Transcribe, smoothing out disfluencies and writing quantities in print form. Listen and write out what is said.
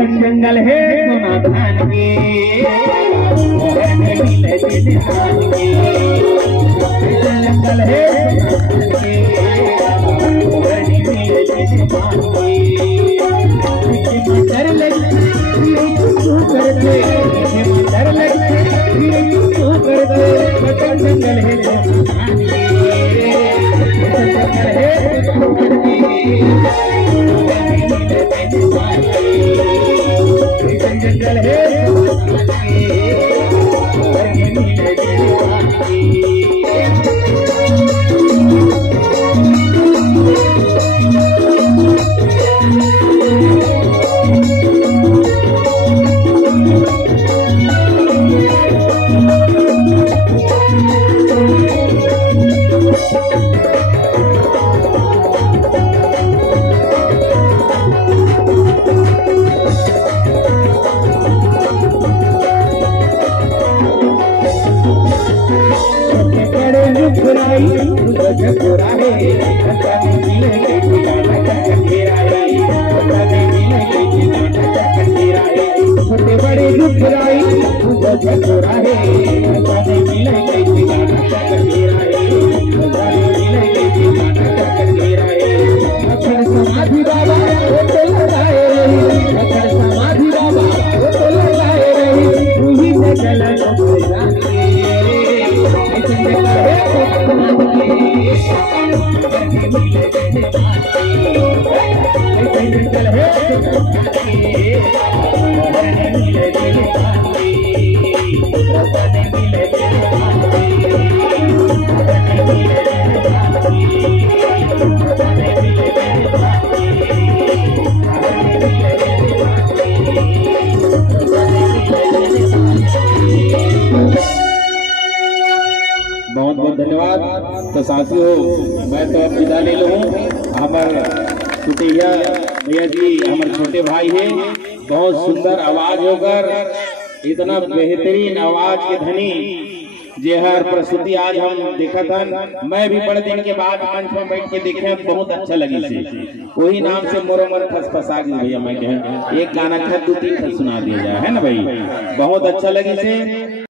ऐसन जंगल है सोना धान के मिले धान के ऐसन जंगल है डर लगते डर लगते जंगल है जंगल है छोटे बड़े दुखराई झकोरा है अखड़ समाधि बाबा तो लगाए अखड़ समाधि बाबा तो लगाए रही वही जगल बहुत बहुत धन्यवाद। तो साथियों मैं तो अब विदा ले लूँ। हमारे सुटिया भैया जी हमारे छोटे भाई हैं, बहुत सुंदर आवाज होकर इतना बेहतरीन आवाज के धनी जे हर प्रस्तुति आज हम देखा था। मैं भी बड़े दिन के बाद मंच में बैठ के देखे, बहुत अच्छा लगी से वही नाम से मोर फसफसा गई भैया। मैं कह एक गाना खा 2-3 सुना दिया जाए है ना भाई, बहुत अच्छा लगी से।